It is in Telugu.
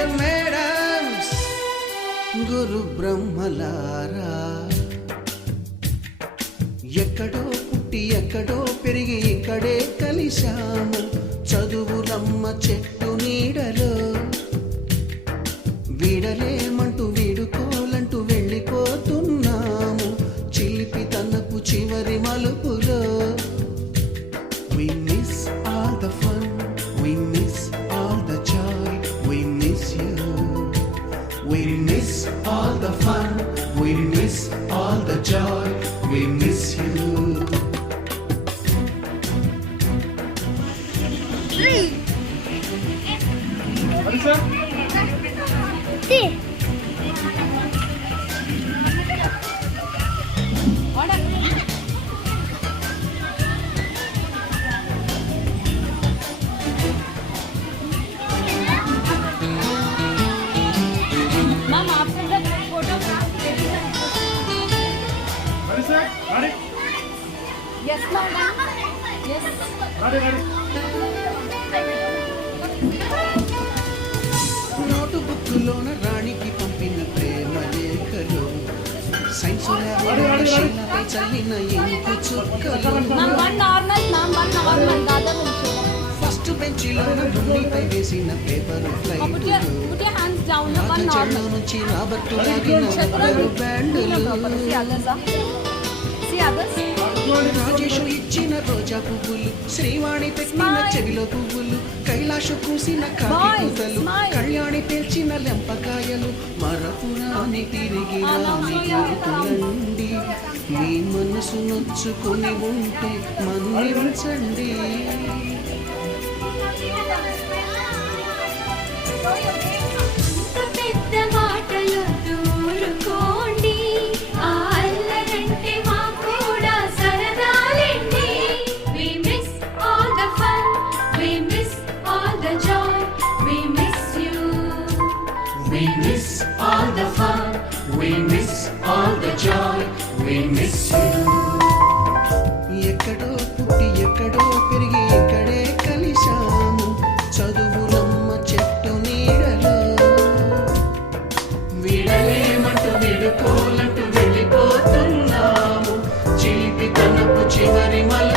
డియర్ మేడమ్స్, గురు బ్రహ్మలారా, ఎక్కడో పుట్టి ఎక్కడో పెరిగి ఇక్కడే కలిశాము చదువులమ్మ చెట్టు నీడలో. వీడలేమంటూ వీడుకోలంటూ వెళ్ళిపోతున్నాము చిలిపి తనపు చివరి మలుపులో. We miss all the fun, we miss all the joy, we miss you. We miss all the fun, we miss all the joy, we miss you. Yes, madam. Yes. Note బుక్కులోన రాణికి పంపిన ప్రేమ లేఖలు, సైన్స్ ల్యాబ్‌లో శీలపై చల్లిన ఇంకు చుక్కలు, Ma'am, one normal, the other will show. First బెంచిలోన దున్నిపై వేసిన paper Put your hands down. One చెళ్ళు normal. నుంచి రాబట్టు లాగిన రబ్బరు బ్యాండులు, See others, See others. Rajesh ఇచ్చిన రోజా పువ్వులు, శ్రీవాణి పెట్టిన చెవిలో పువ్వులు, కైలాషు కూసిన కాకి పూతలు, కళ్యాణి పేల్చిన లెంపకాయలు, మరపురాని తిరిగి రాని గుర్తులండి. మీ మనసు నొచ్చుకుని ఉంటే మన్నించండి. పెద్ద మాటలు దూరుకోండి, ఆ అల్లరంటే మా కూడా సరదాలండి. We miss all the fun, we miss all the joy, we miss you. We miss all the fun, we miss all the joy, we miss you. ఎక్కడో పుట్టి ఎక్కడో పెరిగి ఇక్కడే కలిశాము చదువులమ్మ చెట్టు నీడలో. వీడలేమంటూ వీడుకోలంటూ వెళ్ళిపోతున్నాము చిలిపి తనపు చివరి మల